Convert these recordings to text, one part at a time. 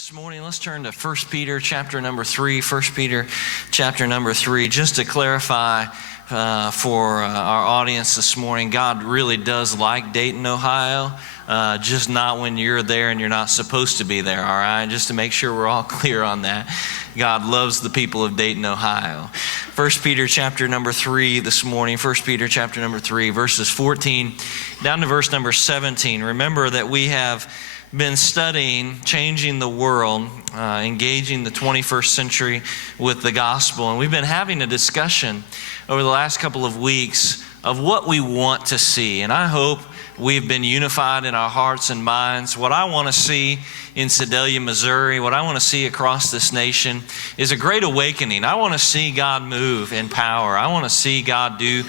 This morning, let's turn to 1 Peter chapter number 3. 1 Peter chapter number 3. Just to clarify for our audience this morning, God really does like Dayton, Ohio, just not when you're there and you're not supposed to be there, all right? Just to make sure we're all clear on that. God loves the people of Dayton, Ohio. 1 Peter chapter number 3 this morning, 1 Peter chapter number 3, verses 14 down to verse number 17. Remember that we have been studying changing the world, engaging the 21st century with the gospel. And we've been having a discussion over the last couple of weeks of what we want to see. And I hope we've been unified in our hearts and minds. What I want to see in Sedalia, Missouri, what I want to see across this nation is a great awakening. I want to see God move in power. I want to see God do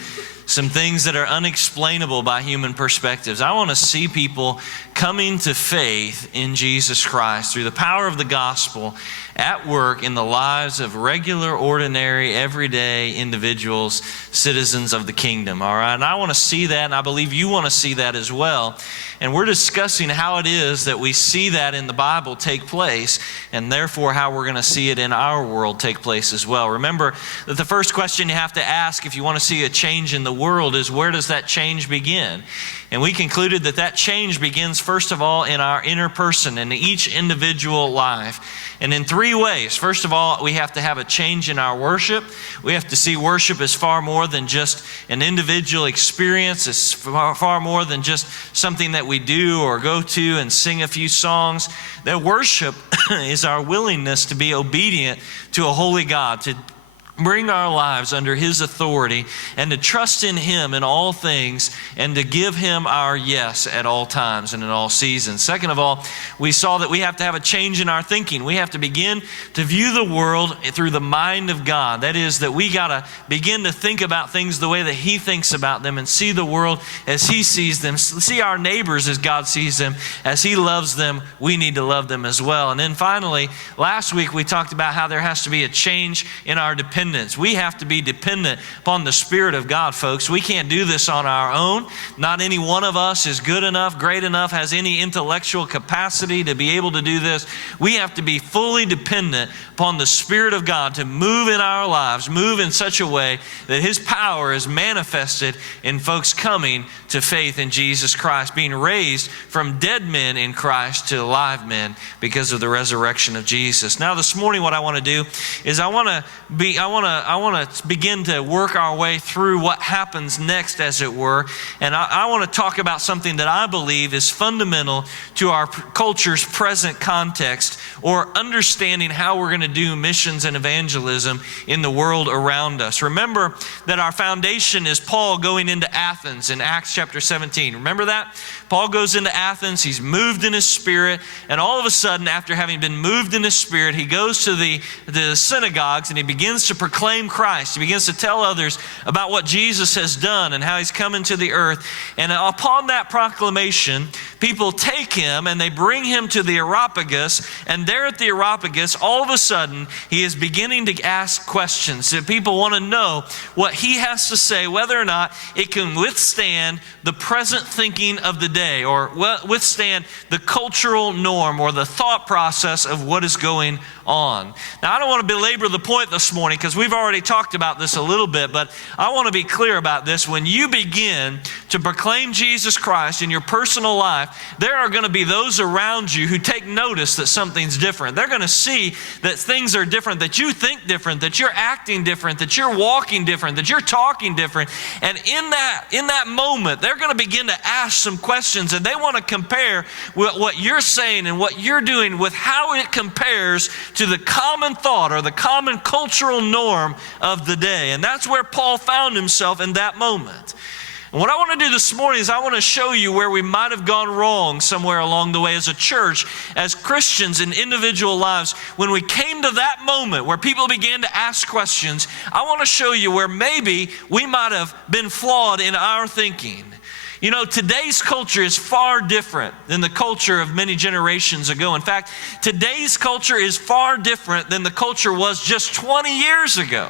some things that are unexplainable by human perspectives. I want to see people coming to faith in Jesus Christ through the power of the gospel at work in the lives of regular, ordinary, everyday individuals, citizens of the kingdom, all right? And I want to see that, and I believe you want to see that as well. And we're discussing how it is that we see that in the Bible take place, and therefore how we're going to see it in our world take place as well. Remember that the first question you have to ask if you want to see a change in the world is, where does that change begin? And we concluded that that change begins, first of all, in our inner person, in each individual life. And in three ways. First of all, we have to have a change in our worship. We have to see worship as far more than just an individual experience. It's far more than just something that we do or go to and sing a few songs. That worship is our willingness to be obedient to a holy God, to bring our lives under His authority and to trust in Him in all things and to give Him our yes at all times and in all seasons. Second of all, we saw that we have to have a change in our thinking. We have to begin to view the world through the mind of God. That is, that we got to begin to think about things the way that He thinks about them and see the world as He sees them. See our neighbors as God sees them. As He loves them, we need to love them as well. And then finally, last week we talked about how there has to be a change in our dependence. We have to be dependent upon the Spirit of God, folks. We can't do this on our own. Not any one of us is good enough, great enough, has any intellectual capacity to be able to do this. We have to be fully dependent upon the Spirit of God to move in our lives, move in such a way that His power is manifested in folks coming to faith in Jesus Christ, being raised from dead men in Christ to live men because of the resurrection of Jesus. Now this morning what I want to do is I want to begin to work our way through what happens next, as it were. And I want to talk about something that I believe is fundamental to our culture's present context, or understanding how we're going to do missions and evangelism in the world around us. Remember that our foundation is Paul going into Athens in Acts chapter 17. Remember that? Paul goes into Athens, he's moved in his spirit, and all of a sudden, after having been moved in his spirit, he goes to the synagogues and he begins to proclaim Christ. He begins to tell others about what Jesus has done and how He's come into the earth. And upon that proclamation, people take him and they bring him to the Areopagus, and there at the Areopagus, all of a sudden, he is beginning to ask questions. People want to know what he has to say, whether or not it can withstand the present thinking of the day, or withstand the cultural norm or the thought process of what is going on. Now, I don't want to belabor the point this morning because we've already talked about this a little bit, but I want to be clear about this. When you begin to proclaim Jesus Christ in your personal life, there are going to be those around you who take notice that something's different. They're going to see that things are different, that you think different, that you're acting different, that you're walking different, that you're talking different. And in that moment, they're going to begin to ask some questions, and they want to compare what you're saying and what you're doing with how it compares to the common thought or the common cultural norm of the day. And that's where Paul found himself in that moment. And what I want to do this morning is I want to show you where we might have gone wrong somewhere along the way as a church, as Christians in individual lives. When we came to that moment where people began to ask questions, I want to show you where maybe we might have been flawed in our thinking. You know, today's culture is far different than the culture of many generations ago. In fact, today's culture is far different than the culture was just 20 years ago.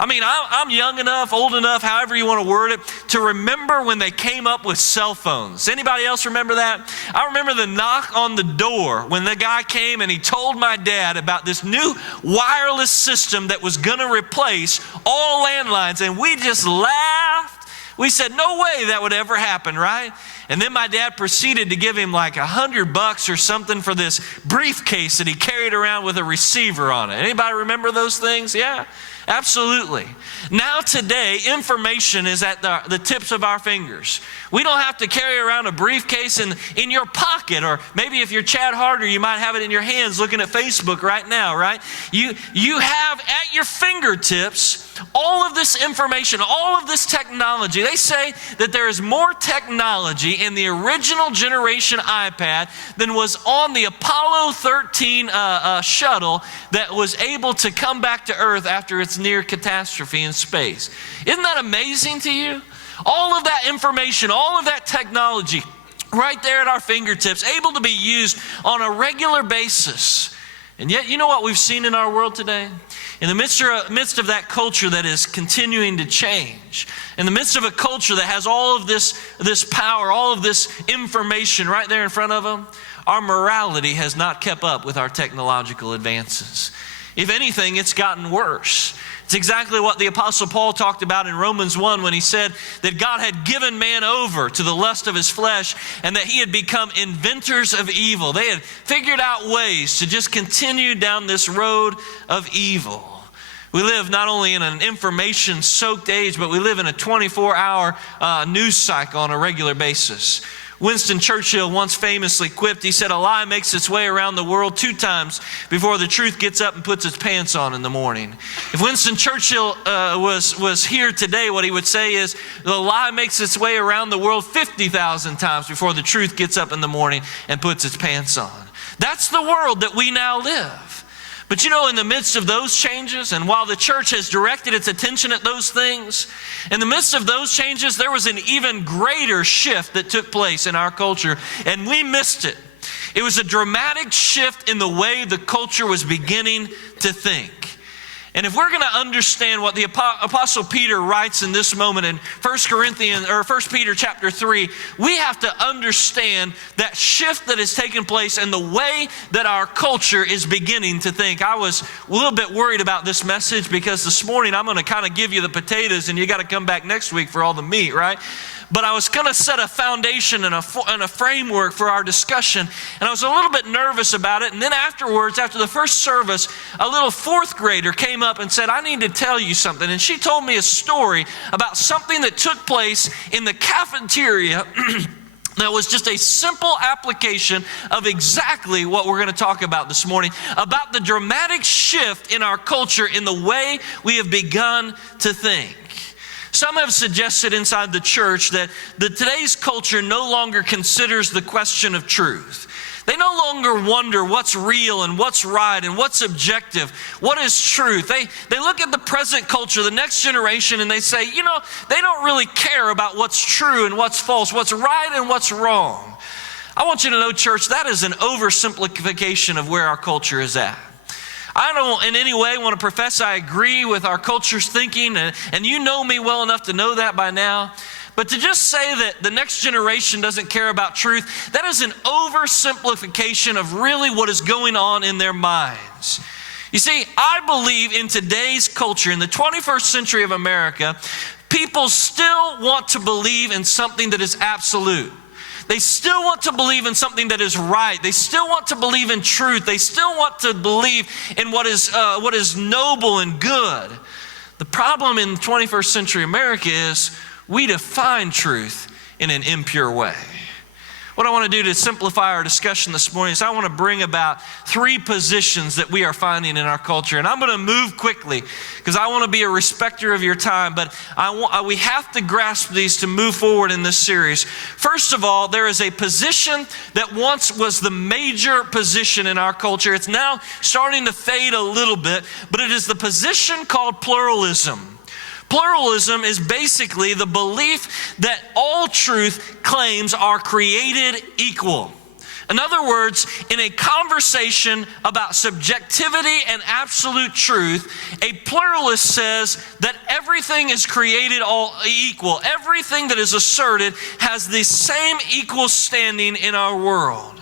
I mean, I'm young enough, old enough, however you want to word it, to remember when they came up with cell phones. Anybody else remember that? I remember the knock on the door when the guy came and he told my dad about this new wireless system that was going to replace all landlines, and we just laughed. We said, no way that would ever happen, right? And then my dad proceeded to give him like $100 or something for this briefcase that he carried around with a receiver on it. Anybody remember those things? Yeah. Absolutely. Now today, information is at the tips of our fingers. We don't have to carry around a briefcase in your pocket, or maybe if you're Chad Harder, you might have it in your hands looking at Facebook right now, right? You have at your fingertips all of this information, all of this technology. They say that there is more technology in the original generation iPad than was on the Apollo 13 shuttle that was able to come back to Earth after its near catastrophe in space. Isn't that amazing to you? All of that information, all of that technology right there at our fingertips, able to be used on a regular basis. And yet, you know what we've seen in our world today? In the midst of that culture that is continuing to change, in the midst of a culture that has all of this power, all of this information right there in front of them, our morality has not kept up with our technological advances. If anything, it's gotten worse. It's exactly what the Apostle Paul talked about in Romans 1 when he said that God had given man over to the lust of his flesh and that he had become inventors of evil. They had figured out ways to just continue down this road of evil. We live not only in an information-soaked age, but we live in a 24-hour news cycle on a regular basis. Winston Churchill once famously quipped, he said, a lie makes its way around the world 2 times before the truth gets up and puts its pants on in the morning. If Winston Churchill was here today, what he would say is, the lie makes its way around the world 50,000 times before the truth gets up in the morning and puts its pants on. That's the world that we now live. But you know, in the midst of those changes, and while the church has directed its attention at those things, in the midst of those changes, there was an even greater shift that took place in our culture, and we missed it. It was a dramatic shift in the way the culture was beginning to think. And if we're going to understand what the Apostle Peter writes in this moment in 1 Peter chapter 3, we have to understand that shift that has taken place and the way that our culture is beginning to think. I was a little bit worried about this message because this morning I'm going to kind of give you the potatoes and you got to come back next week for all the meat, right? But I was going to set a foundation and a framework for our discussion, and I was a little bit nervous about it. And then afterwards, after the first service, a little 4th grader came up and said, I need to tell you something. And she told me a story about something that took place in the cafeteria that was just a simple application of exactly what we're going to talk about this morning, about the dramatic shift in our culture in the way we have begun to think. Some have suggested inside the church that today's culture no longer considers the question of truth. They no longer wonder what's real and what's right and what's objective, what is truth. They look at the present culture, the next generation, and they say, you know, they don't really care about what's true and what's false, what's right and what's wrong. I want you to know, church, that is an oversimplification of where our culture is at. I don't in any way want to profess I agree with our culture's thinking, and you know me well enough to know that by now. But to just say that the next generation doesn't care about truth, that is an oversimplification of really what is going on in their minds. You see, I believe in today's culture, in the 21st century of America, people still want to believe in something that is absolute. They still want to believe in something that is right. They still want to believe in truth. They still want to believe in what is noble and good. The problem in 21st century America is we define truth in an impure way. What I want to do to simplify our discussion this morning is I want to bring about 3 positions that we are finding in our culture. And I'm going to move quickly because I want to be a respecter of your time, but we have to grasp these to move forward in this series. First of all, there is a position that once was the major position in our culture. It's now starting to fade a little bit, but it is the position called pluralism. Pluralism is basically the belief that all truth claims are created equal. In other words, in a conversation about subjectivity and absolute truth, a pluralist says that everything is created all equal. Everything that is asserted has the same equal standing in our world.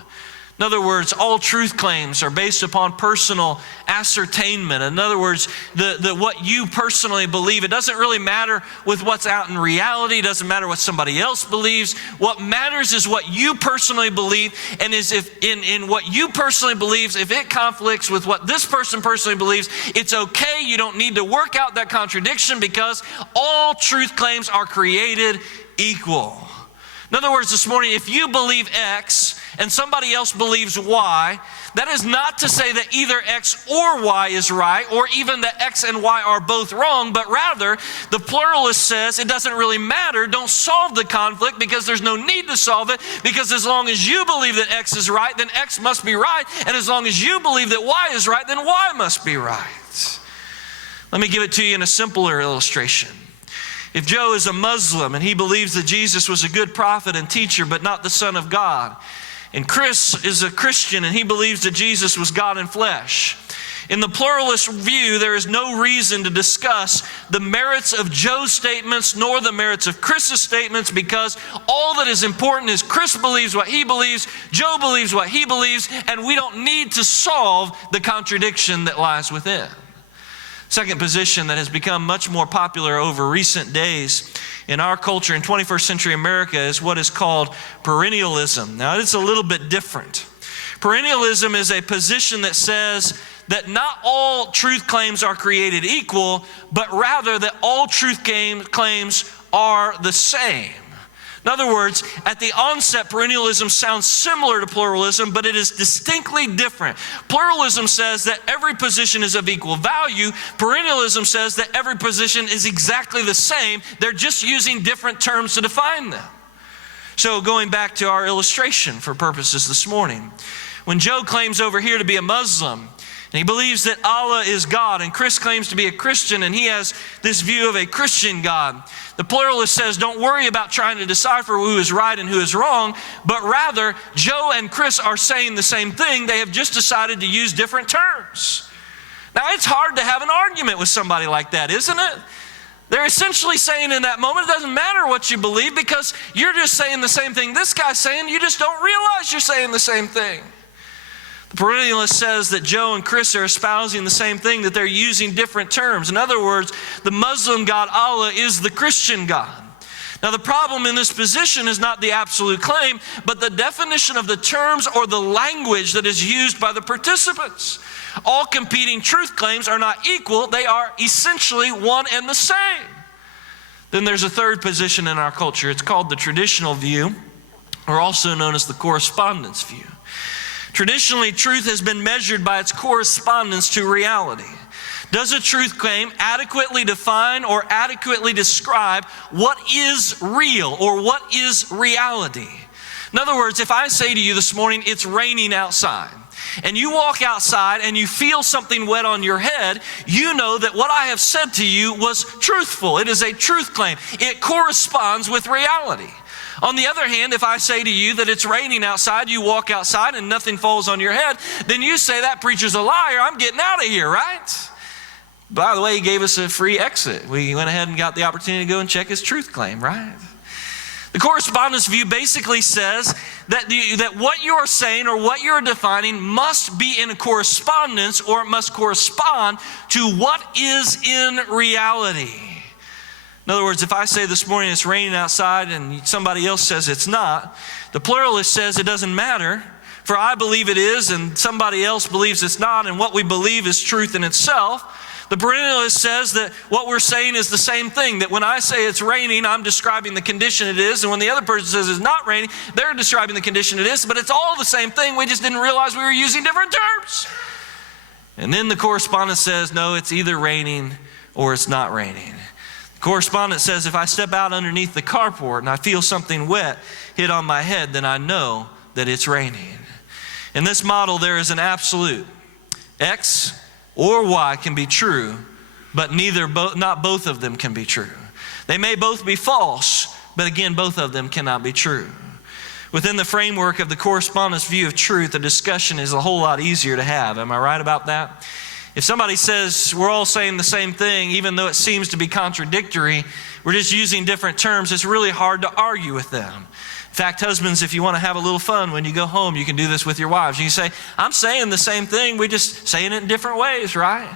In other words, all truth claims are based upon personal ascertainment. In other words, what you personally believe, it doesn't really matter with what's out in reality. It doesn't matter what somebody else believes. What matters is what you personally believe, and is if in what you personally believe, if it conflicts with what this person personally believes, it's okay. You don't need to work out that contradiction because all truth claims are created equal. In other words, this morning, if you believe X and somebody else believes Y, that is not to say that either X or Y is right, or even that X and Y are both wrong, but rather the pluralist says it doesn't really matter. Don't solve the conflict because there's no need to solve it, because as long as you believe that X is right, then X must be right, and as long as you believe that Y is right, then Y must be right. Let me give it to you in a simpler illustration. If Joe is a Muslim and he believes that Jesus was a good prophet and teacher but not the Son of God, and Chris is a Christian and he believes that Jesus was God in flesh, in the pluralist view, there is no reason to discuss the merits of Joe's statements nor the merits of Chris's statements, because all that is important is Chris believes what he believes, Joe believes what he believes, and we don't need to solve the contradiction that lies within. Second position that has become much more popular over recent days in our culture in 21st century America is what is called perennialism. Now, it's a little bit different. Perennialism is a position that says that not all truth claims are created equal, but rather that all truth claims are the same. In other words, at the onset, perennialism sounds similar to pluralism, but it is distinctly different. Pluralism says that every position is of equal value. Perennialism says that every position is exactly the same. They're just using different terms to define them. So going back to our illustration for purposes this morning, when Joe claims over here to be a Muslim, and he believes that Allah is God, and Chris claims to be a Christian, and he has this view of a Christian God, the pluralist says, don't worry about trying to decipher who is right and who is wrong, but rather, Joe and Chris are saying the same thing. They have just decided to use different terms. Now, it's hard to have an argument with somebody like that, isn't it? They're essentially saying in that moment, it doesn't matter what you believe because you're just saying the same thing this guy's saying. You just don't realize you're saying the same thing. The perennialist says that Joe and Chris are espousing the same thing, that they're using different terms. In other words, the Muslim God Allah is the Christian God. Now, the problem in this position is not the absolute claim, but the definition of the terms or the language that is used by the participants. All competing truth claims are not equal. They are essentially one and the same. Then there's a third position in our culture. It's called the traditional view, or also known as the correspondence view. Traditionally, truth has been measured by its correspondence to reality. Does a truth claim adequately define or adequately describe what is real or what is reality? In other words, if I say to you this morning, it's raining outside, and you walk outside and you feel something wet on your head, you know that what I have said to you was truthful. It is a truth claim. It corresponds with reality. On the other hand, if I say to you that it's raining outside, you walk outside and nothing falls on your head, then you say that preacher's a liar, I'm getting out of here, right? By the way, he gave us a free exit. We went ahead and got the opportunity to go and check his truth claim, right? The correspondence view basically says that what you are saying or what you're defining must be in a correspondence, or it must correspond to what is in reality. In other words, if I say this morning it's raining outside and somebody else says it's not, the pluralist says it doesn't matter, for I believe it is and somebody else believes it's not, and what we believe is truth in itself. The perennialist says that what we're saying is the same thing, that when I say it's raining, I'm describing the condition it is, and when the other person says it's not raining, they're describing the condition it is, but it's all the same thing. We just didn't realize we were using different terms. And then the correspondent says, no, it's either raining or it's not raining. Correspondent says if I step out underneath the carport and I feel something wet hit on my head, then I know that it's raining. In this model, there is an absolute. X or Y can be true, but not both of them can be true. They may both be false, but again, both of them cannot be true. Within the framework of the correspondence view of truth, a discussion is a whole lot easier to have. Am I right about that? If somebody says we're all saying the same thing, even though it seems to be contradictory, we're just using different terms, it's really hard to argue with them. In fact, husbands, if you want to have a little fun when you go home, you can do this with your wives. You can say, I'm saying the same thing, we're just saying it in different ways, right?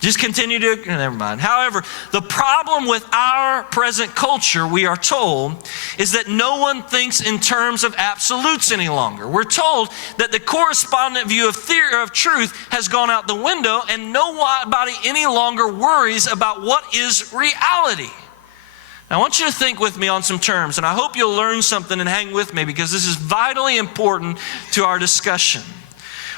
Just continue to, never mind. However, the problem with our present culture, we are told, is that no one thinks in terms of absolutes any longer. We're told that the correspondent view of theory of truth has gone out the window, and nobody any longer worries about what is reality. Now, I want you to think with me on some terms, and I hope you'll learn something and hang with me, because this is vitally important to our discussion.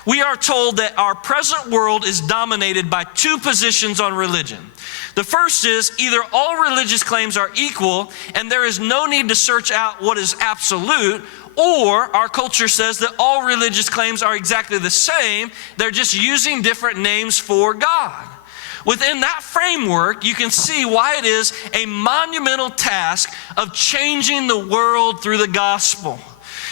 We are told that our present world is dominated by two positions on religion. The first is either all religious claims are equal and there is no need to search out what is absolute, or our culture says that all religious claims are exactly the same, they're just using different names for God. Within that framework, you can see why it is a monumental task of changing the world through the gospel.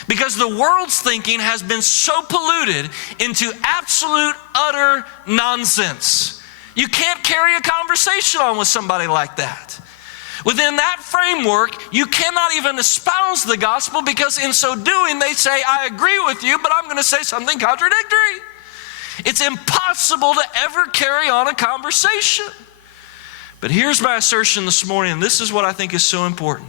Because the world's thinking has been so polluted into absolute, utter nonsense. You can't carry a conversation on with somebody like that. Within that framework, you cannot even espouse the gospel, because in so doing, they say, I agree with you, but I'm going to say something contradictory. It's impossible to ever carry on a conversation. But here's my assertion this morning, and this is what I think is so important.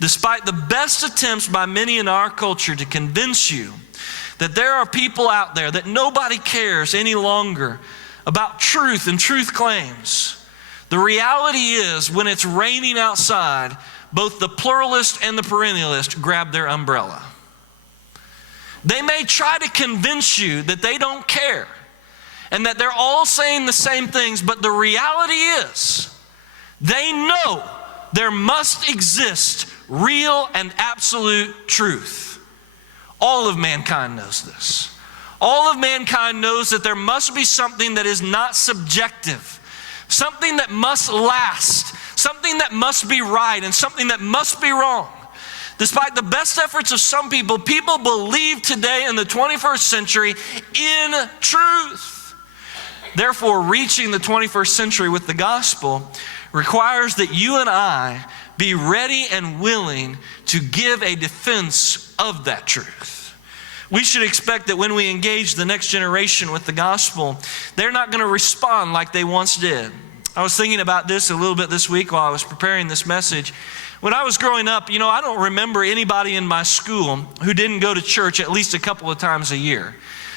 Despite the best attempts by many in our culture to convince you that there are people out there, that nobody cares any longer about truth and truth claims, the reality is when it's raining outside, both the pluralist and the perennialist grab their umbrella. They may try to convince you that they don't care and that they're all saying the same things, but the reality is they know there must exist real and absolute truth. All of mankind knows this. All of mankind knows that there must be something that is not subjective, something that must last, something that must be right, and something that must be wrong. Despite the best efforts of some people, people believe today in the 21st century in truth. Therefore, reaching the 21st century with the gospel requires that you and I be ready and willing to give a defense of that truth. We should expect that when we engage the next generation with the gospel, they're not going to respond like they once did. I was thinking about this a little bit this week while I was preparing this message. When I was growing up, I don't remember anybody in my school who didn't go to church at least a couple of times a year.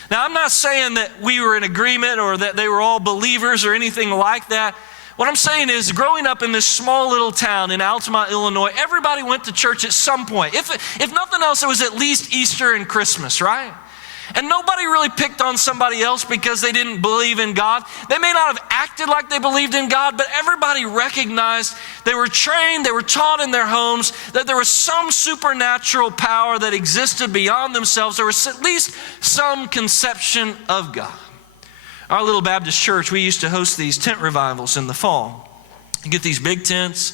Now, I'm not saying that we were in agreement or that they were all believers or anything like that. What I'm saying is, growing up in this small little town in Altamont, Illinois, everybody went to church at some point. If nothing else, it was at least Easter and Christmas, right? And nobody really picked on somebody else because they didn't believe in God. They may not have acted like they believed in God, but everybody recognized, they were trained, they were taught in their homes that there was some supernatural power that existed beyond themselves. There was at least some conception of God. Our little Baptist church, we used to host these tent revivals in the fall. You get these big tents,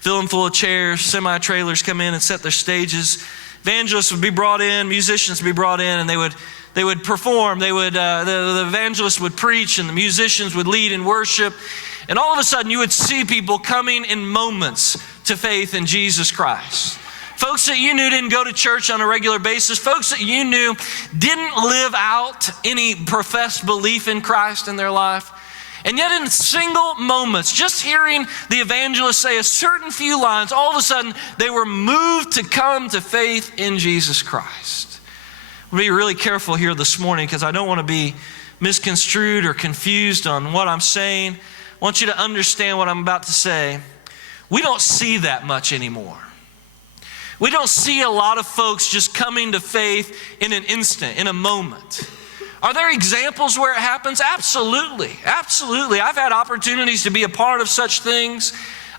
fill them full of chairs, semi-trailers come in and set their stages. Evangelists would be brought in, musicians would be brought in, and they would perform. The evangelists would preach, and the musicians would lead in worship. And all of a sudden, you would see people coming in moments to faith in Jesus Christ. Folks that you knew didn't go to church on a regular basis. Folks that you knew didn't live out any professed belief in Christ in their life. And yet in single moments, just hearing the evangelist say a certain few lines, all of a sudden they were moved to come to faith in Jesus Christ. We'll be really careful here this morning because I don't want to be misconstrued or confused on what I'm saying. I want you to understand what I'm about to say. We don't see that much anymore. We don't see a lot of folks just coming to faith in an instant, in a moment. Are there examples where it happens? Absolutely, absolutely. I've had opportunities to be a part of such things.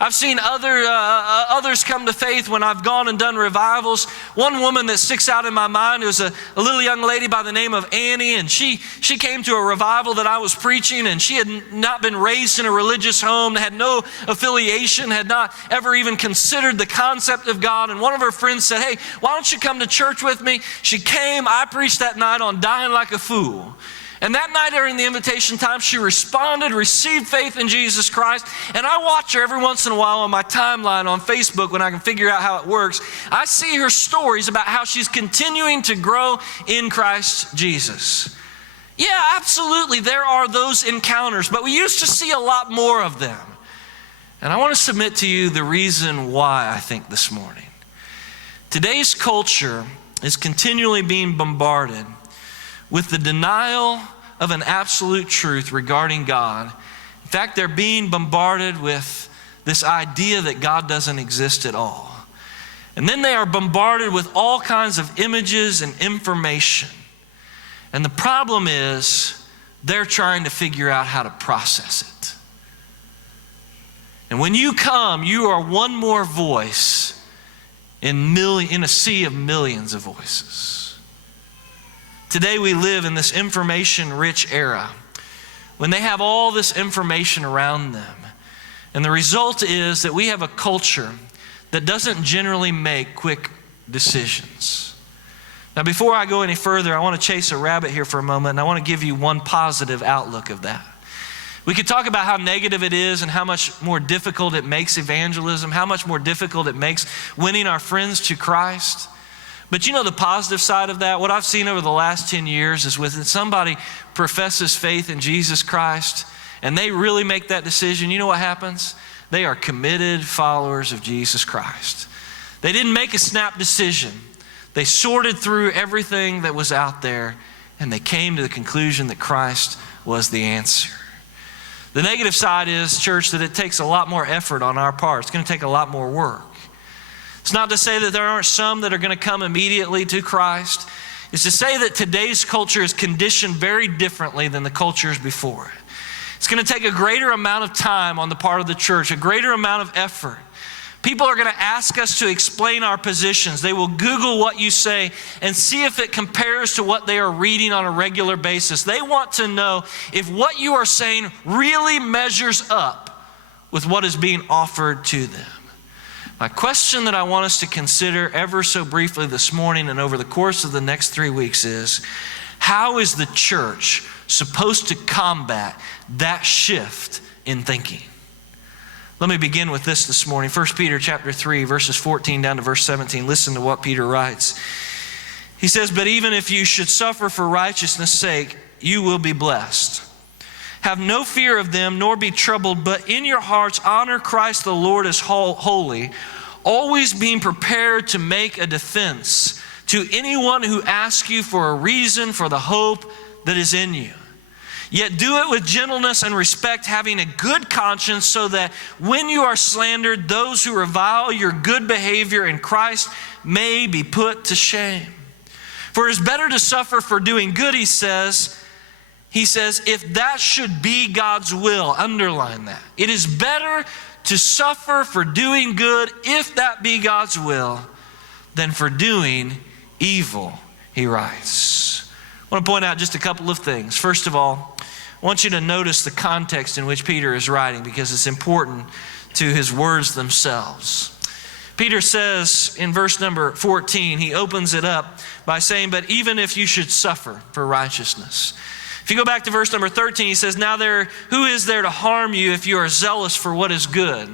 I've seen others come to faith when I've gone and done revivals. One woman that sticks out in my mind is a little young lady by the name of Annie, and she came to a revival that I was preaching, and she had not been raised in a religious home, had no affiliation, had not ever even considered the concept of God. And one of her friends said, "Hey, why don't you come to church with me?" She came. I preached that night on dying like a fool. And that night during the invitation time, she responded, received faith in Jesus Christ. And I watch her every once in a while on my timeline on Facebook when I can figure out how it works. I see her stories about how she's continuing to grow in Christ Jesus. Yeah, absolutely, there are those encounters, but we used to see a lot more of them. And I want to submit to you the reason why, I think, this morning. Today's culture is continually being bombarded with the denial of an absolute truth regarding God. In fact, they're being bombarded with this idea that God doesn't exist at all. And then they are bombarded with all kinds of images and information. And the problem is they're trying to figure out how to process it. And when you come, you are one more voice in a sea of millions of voices. Today we live in this information-rich era when they have all this information around them. And the result is that we have a culture that doesn't generally make quick decisions. Now, before I go any further, I want to chase a rabbit here for a moment, and I want to give you one positive outlook of that. We could talk about how negative it is and how much more difficult it makes evangelism, how much more difficult it makes winning our friends to Christ. But you know the positive side of that? What I've seen over the last 10 years is when somebody professes faith in Jesus Christ and they really make that decision, you know what happens? They are committed followers of Jesus Christ. They didn't make a snap decision. They sorted through everything that was out there and they came to the conclusion that Christ was the answer. The negative side is, church, that it takes a lot more effort on our part. It's going to take a lot more work. It's not to say that there aren't some that are going to come immediately to Christ. It's to say that today's culture is conditioned very differently than the cultures before it. It's going to take a greater amount of time on the part of the church, a greater amount of effort. People are going to ask us to explain our positions. They will Google what you say and see if it compares to what they are reading on a regular basis. They want to know if what you are saying really measures up with what is being offered to them. My question that I want us to consider ever so briefly this morning and over the course of the next 3 weeks is, how is the church supposed to combat that shift in thinking? Let me begin with this morning. 1 Peter chapter 3, verses 14 down to verse 17. Listen to what Peter writes. He says, "But even if you should suffer for righteousness' sake, you will be blessed. Have no fear of them, nor be troubled, but in your hearts honor Christ the Lord as holy, always being prepared to make a defense to anyone who asks you for a reason for the hope that is in you. Yet do it with gentleness and respect, having a good conscience, so that when you are slandered, those who revile your good behavior in Christ may be put to shame. For it is better to suffer for doing good," he says, "if that should be God's will." Underline that. It is better to suffer for doing good, if that be God's will, than for doing evil, he writes. I want to point out just a couple of things. First of all, I want you to notice the context in which Peter is writing, because it's important to his words themselves. Peter says in verse number 14, he opens it up by saying, "But even if you should suffer for righteousness." If you go back to verse number 13, he says, "Now who is there to harm you if you are zealous for what is good?"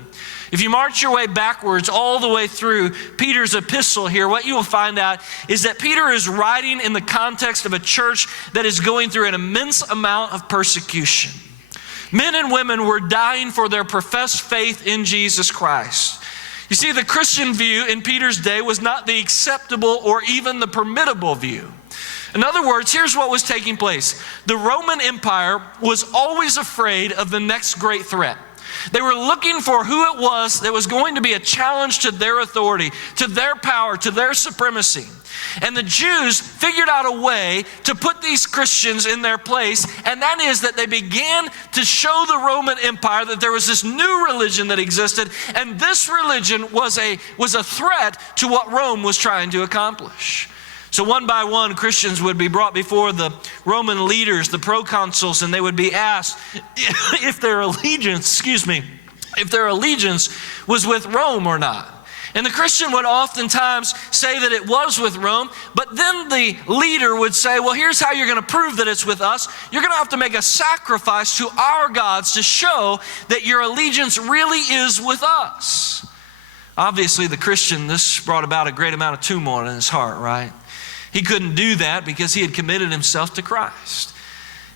If you march your way backwards all the way through Peter's epistle here, what you will find out is that Peter is writing in the context of a church that is going through an immense amount of persecution. Men and women were dying for their professed faith in Jesus Christ. You see, the Christian view in Peter's day was not the acceptable or even the permittable view. In other words, here's what was taking place. The Roman Empire was always afraid of the next great threat. They were looking for who it was that was going to be a challenge to their authority, to their power, to their supremacy. And the Jews figured out a way to put these Christians in their place, and that is that they began to show the Roman Empire that there was this new religion that existed, and this religion was a threat to what Rome was trying to accomplish. So one by one, Christians would be brought before the Roman leaders, the proconsuls, and they would be asked if their allegiance was with Rome or not. And the Christian would oftentimes say that it was with Rome, but then the leader would say, well, here's how you're going to prove that it's with us. You're going to have to make a sacrifice to our gods to show that your allegiance really is with us. Obviously, the Christian, this brought about a great amount of turmoil in his heart, right? He couldn't do that because he had committed himself to Christ.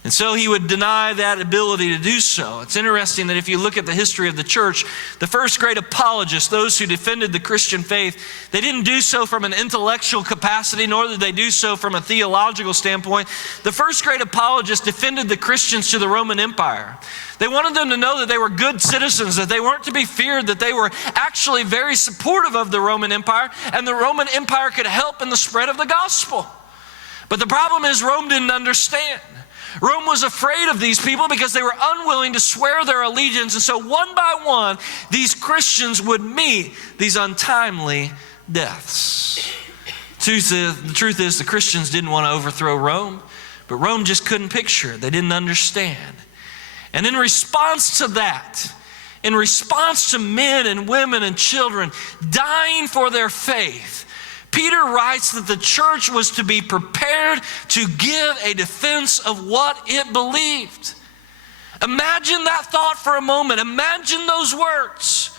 And so he would deny that ability to do so. It's interesting that if you look at the history of the church, the first great apologists, those who defended the Christian faith, they didn't do so from an intellectual capacity, nor did they do so from a theological standpoint. The first great apologists defended the Christians to the Roman Empire. They wanted them to know that they were good citizens, that they weren't to be feared, that they were actually very supportive of the Roman Empire, and the Roman Empire could help in the spread of the gospel. But the problem is Rome didn't understand. Rome was afraid of these people because they were unwilling to swear their allegiance. And so one by one, these Christians would meet these untimely deaths. The truth is the Christians didn't want to overthrow Rome, but Rome just couldn't picture it. They didn't understand. And in response to that, in response to men and women and children dying for their faith, Peter writes that the church was to be prepared to give a defense of what it believed. Imagine that thought for a moment. Imagine those words.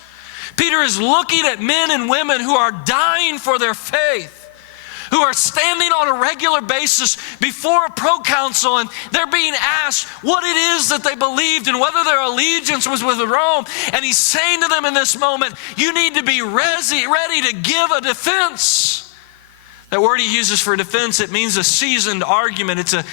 Peter is looking at men and women who are dying for their faith, who are standing on a regular basis before a proconsul, and they're being asked what it is that they believed and whether their allegiance was with Rome. And he's saying to them in this moment, you need to be ready to give a defense. That word he uses for defense, it means a seasoned argument. It's a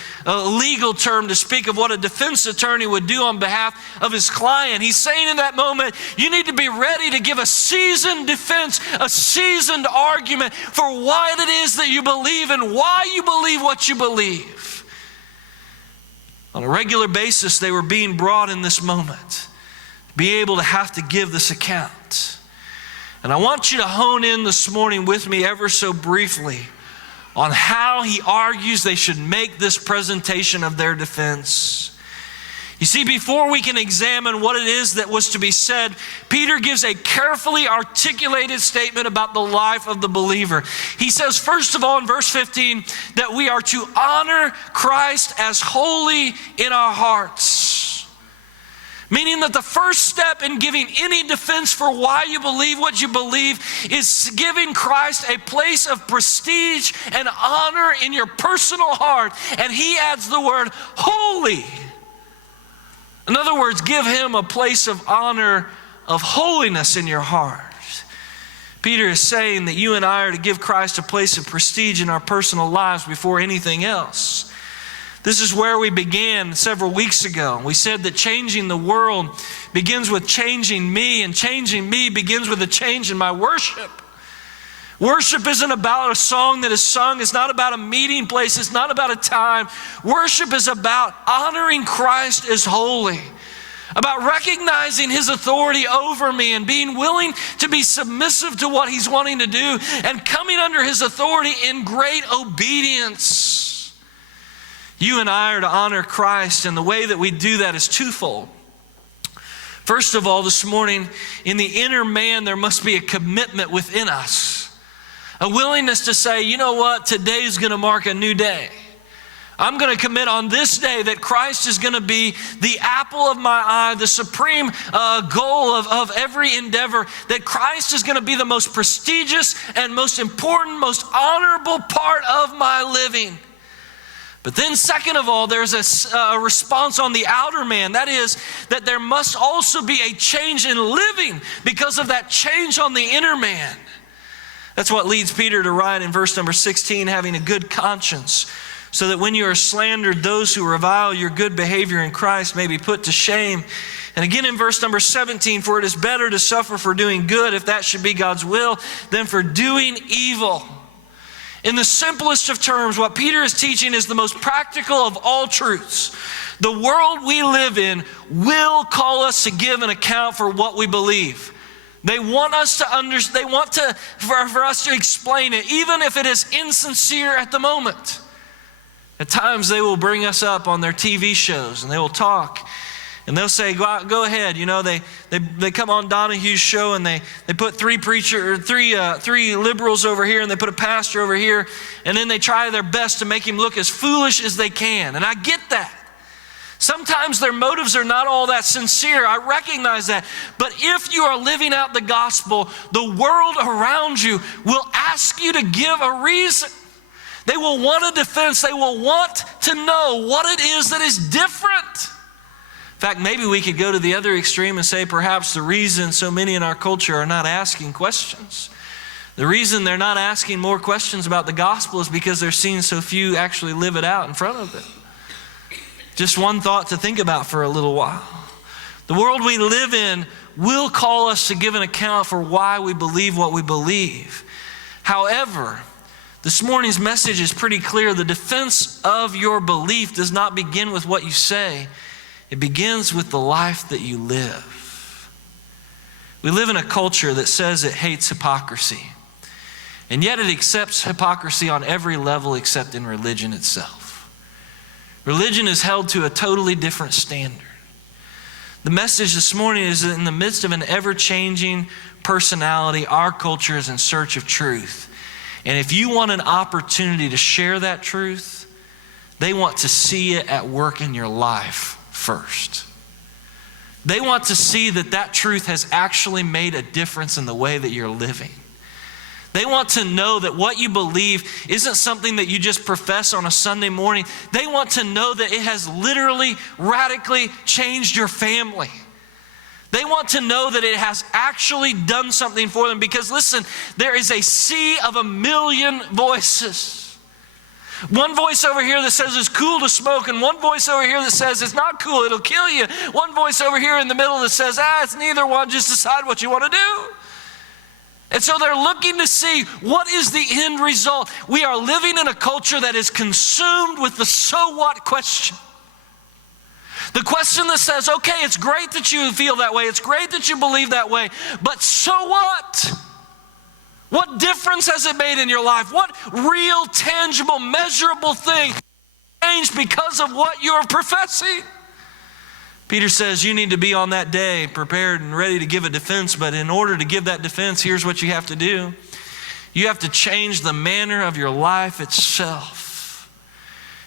legal term to speak of what a defense attorney would do on behalf of his client. He's saying in that moment, you need to be ready to give a seasoned defense, a seasoned argument for why it is that you believe and why you believe what you believe. On a regular basis, they were being brought in this moment to be able to have to give this account. And I want you to hone in this morning with me ever so briefly on how he argues they should make this presentation of their defense. You see, before we can examine what it is that was to be said, Peter gives a carefully articulated statement about the life of the believer. He says, first of all, in verse 15, that we are to honor Christ as holy in our hearts. Meaning that the first step in giving any defense for why you believe what you believe is giving Christ a place of prestige and honor in your personal heart. And he adds the word holy. In other words, give him a place of honor, of holiness in your heart. Peter is saying that you and I are to give Christ a place of prestige in our personal lives before anything else. This is where we began several weeks ago. We said that changing the world begins with changing me, and changing me begins with a change in my worship. Worship isn't about a song that is sung. It's not about a meeting place. It's not about a time. Worship is about honoring Christ as holy, about recognizing his authority over me and being willing to be submissive to what he's wanting to do and coming under his authority in great obedience. You and I are to honor Christ, and the way that we do that is twofold. First of all, this morning, in the inner man, there must be a commitment within us. A willingness to say, you know what, today is going to mark a new day. I'm going to commit on this day that Christ is going to be the apple of my eye, the supreme goal of every endeavor, that Christ is going to be the most prestigious and most important, most honorable part of my living. But then second of all, there's a response on the outer man. That is, that there must also be a change in living because of that change on the inner man. That's what leads Peter to write in verse number 16, having a good conscience, so that when you are slandered, those who revile your good behavior in Christ may be put to shame. And again in verse number 17, for it is better to suffer for doing good, if that should be God's will, than for doing evil. In the simplest of terms, what Peter is teaching is the most practical of all truths. The world we live in will call us to give an account for what we believe. They want us to understand, they want for us to explain it, even if it is insincere at the moment. At times they will bring us up on their TV shows and they will talk. And they'll say, go ahead. You know, they come on Donahue's show and they put three liberals over here and they put a pastor over here. And then they try their best to make him look as foolish as they can. And I get that. Sometimes their motives are not all that sincere. I recognize that. But if you are living out the gospel, the world around you will ask you to give a reason. They will want a defense. They will want to know what it is that is different. In fact, maybe we could go to the other extreme and say perhaps the reason so many in our culture are not asking questions, the reason they're not asking more questions about the gospel is because they're seeing so few actually live it out in front of them. Just one thought to think about for a little while. The world we live in will call us to give an account for why we believe what we believe. However, this morning's message is pretty clear. The defense of your belief does not begin with what you say. It begins with the life that you live. We live in a culture that says it hates hypocrisy, and yet it accepts hypocrisy on every level except in religion itself. Religion is held to a totally different standard. The message this morning is that in the midst of an ever-changing personality, our culture is in search of truth. And if you want an opportunity to share that truth, they want to see it at work in your life first. They want to see that that truth has actually made a difference in the way that you're living. They want to know that what you believe isn't something that you just profess on a Sunday morning. They want to know that it has literally, radically changed your family. They want to know that it has actually done something for them because, listen, there is a sea of a million voices. One voice over here that says it's cool to smoke, and one voice over here that says it's not cool, it'll kill you. One voice over here in the middle that says, it's neither one, just decide what you want to do. And so they're looking to see what is the end result. We are living in a culture that is consumed with the so what question. The question that says, okay, it's great that you feel that way. It's great that you believe that way. But so what? What difference has it made in your life? What real, tangible, measurable thing changed because of what you're professing? Peter says you need to be on that day prepared and ready to give a defense, but in order to give that defense, here's what you have to do. You have to change the manner of your life itself.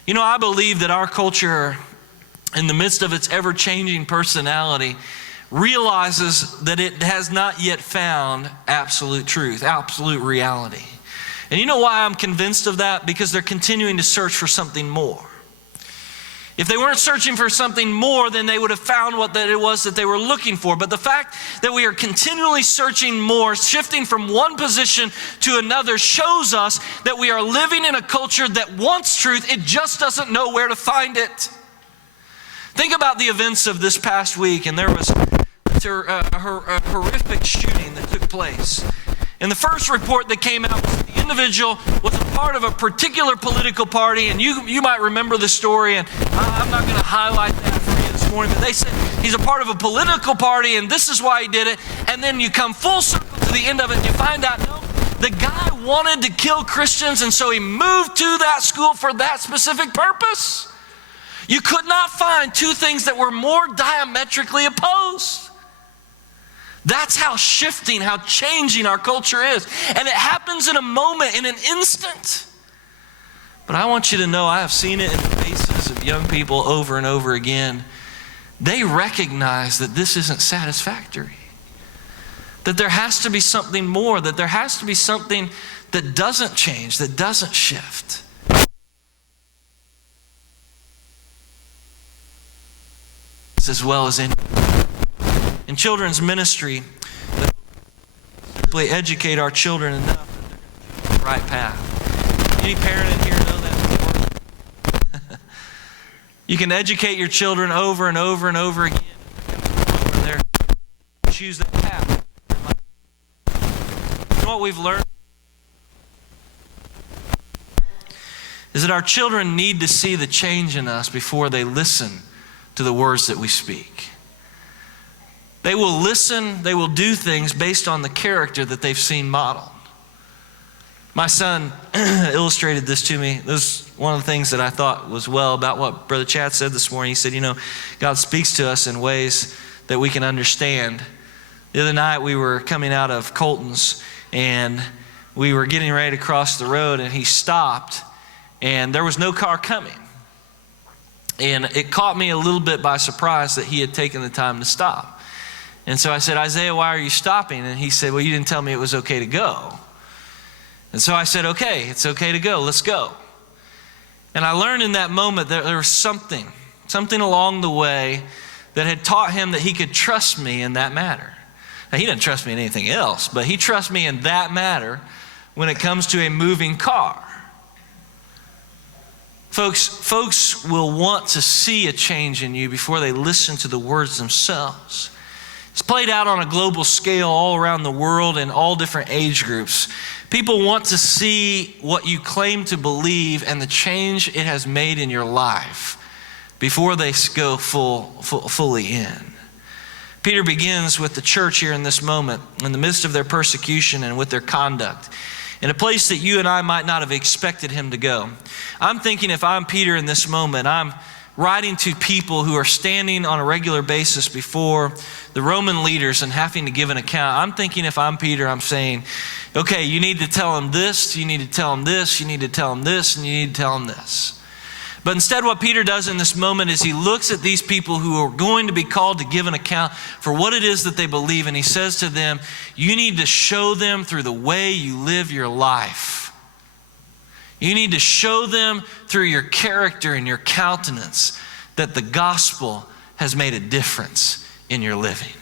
You know, I believe that our culture, in the midst of its ever-changing personality, realizes that it has not yet found absolute truth, absolute reality. And you know why I'm convinced of that? Because they're continuing to search for something more. If they weren't searching for something more, then they would have found what that it was that they were looking for. But the fact that we are continually searching more, shifting from one position to another, shows us that we are living in a culture that wants truth. It just doesn't know where to find it. Think about the events of this past week, and there was a horrific shooting that took place. And the first report that came out was the individual was a part of a particular political party, and you might remember the story, and I'm not going to highlight that for you this morning, but they said he's a part of a political party, and this is why he did it. And then you come full circle to the end of it, and you find out, no, the guy wanted to kill Christians, and so he moved to that school for that specific purpose. You could not find two things that were more diametrically opposed. That's how shifting, how changing our culture is. And it happens in a moment, in an instant. But I want you to know, I have seen it in the faces of young people over and over again. They recognize that this isn't satisfactory. That there has to be something more, that there has to be something that doesn't change, that doesn't shift. As well as in children's ministry, simply educate our children enough that they're on the right path. Any parent in here know that? You can educate your children over and over and over again. Over there, choose that path. You know what we've learned? is that our children need to see the change in us before they listen to the words that we speak. They will listen, they will do things based on the character that they've seen modeled. My son illustrated this to me. This is one of the things that I thought was well about what Brother Chad said this morning. He said, God speaks to us in ways that we can understand. The other night we were coming out of Colton's and we were getting ready to cross the road, and he stopped and there was no car coming. And it caught me a little bit by surprise that he had taken the time to stop. And so I said, Isaiah, why are you stopping? And he said, well, you didn't tell me it was okay to go. And so I said, okay, it's okay to go. Let's go. And I learned in that moment that there was something along the way that had taught him that he could trust me in that matter. Now, he didn't trust me in anything else, but he trusts me in that matter when it comes to a moving car. Folks will want to see a change in you before they listen to the words themselves. It's played out on a global scale all around the world in all different age groups. People want to see what you claim to believe and the change it has made in your life before they go fully in. Peter begins with the church here in this moment, in the midst of their persecution and with their conduct, in a place that you and I might not have expected him to go. I'm thinking if I'm Peter in this moment, I'm writing to people who are standing on a regular basis before the Roman leaders and having to give an account. I'm thinking if I'm Peter, I'm saying, okay, you need to tell them this, you need to tell them this, you need to tell them this, and you need to tell them this. But instead what Peter does in this moment is he looks at these people who are going to be called to give an account for what it is that they believe, and he says to them, you need to show them through the way you live your life. You need to show them through your character and your countenance that the gospel has made a difference in your living.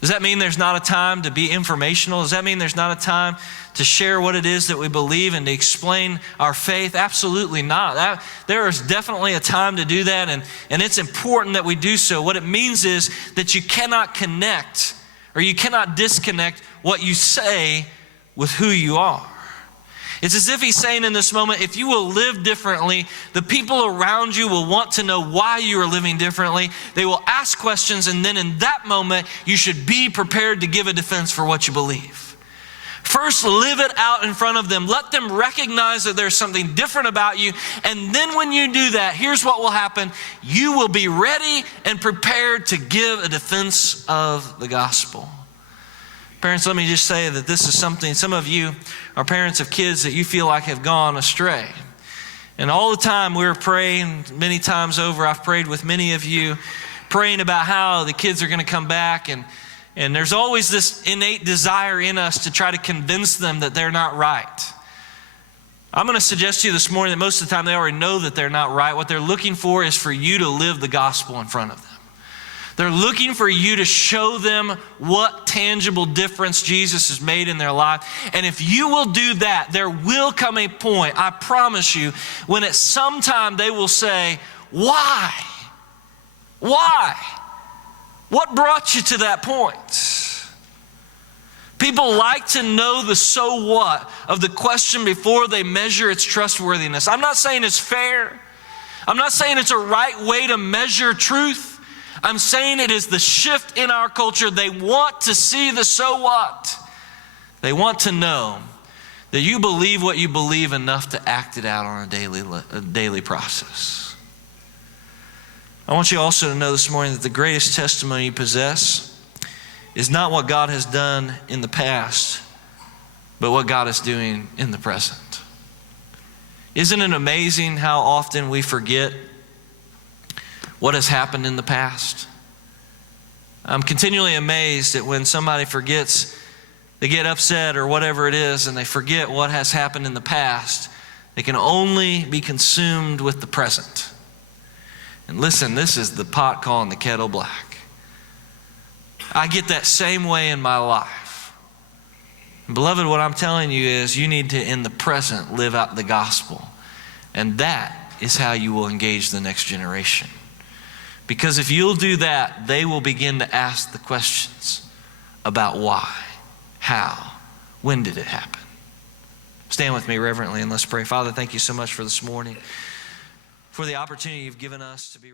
Does that mean there's not a time to be informational? Does that mean there's not a time to share what it is that we believe and to explain our faith? Absolutely not. There is definitely a time to do that, and it's important that we do so. What it means is that you cannot connect or you cannot disconnect what you say with who you are. It's as if he's saying in this moment, if you will live differently, the people around you will want to know why you are living differently. They will ask questions, and then in that moment, you should be prepared to give a defense for what you believe. First, live it out in front of them. Let them recognize that there's something different about you. And then when you do that, here's what will happen. You will be ready and prepared to give a defense of the gospel. Parents, let me just say that this is something, some of you are parents of kids that you feel like have gone astray. And all the time we're praying, many times over, I've prayed with many of you, praying about how the kids are going to come back. And there's always this innate desire in us to try to convince them that they're not right. I'm going to suggest to you this morning that most of the time they already know that they're not right. What they're looking for is for you to live the gospel in front of them. They're looking for you to show them what tangible difference Jesus has made in their life. And if you will do that, there will come a point, I promise you, when at some time they will say, why? Why? What brought you to that point? People like to know the so what of the question before they measure its trustworthiness. I'm not saying it's fair. I'm not saying it's a right way to measure truth. I'm saying it is the shift in our culture. They want to see the so what. They want to know that you believe what you believe enough to act it out on a daily process. I want you also to know this morning that the greatest testimony you possess is not what God has done in the past, but what God is doing in the present. Isn't it amazing how often we forget what has happened in the past? I'm continually amazed that when somebody forgets, they get upset or whatever it is, and they forget what has happened in the past. They can only be consumed with the present. And listen, this is the pot calling the kettle black. I get that same way in my life. And beloved, what I'm telling you is you need to, in the present, live out the gospel. And that is how you will engage the next generation. Because if you'll do that, they will begin to ask the questions about why, how, when did it happen? Stand with me reverently and let's pray. Father, thank you so much for this morning, for the opportunity you've given us to be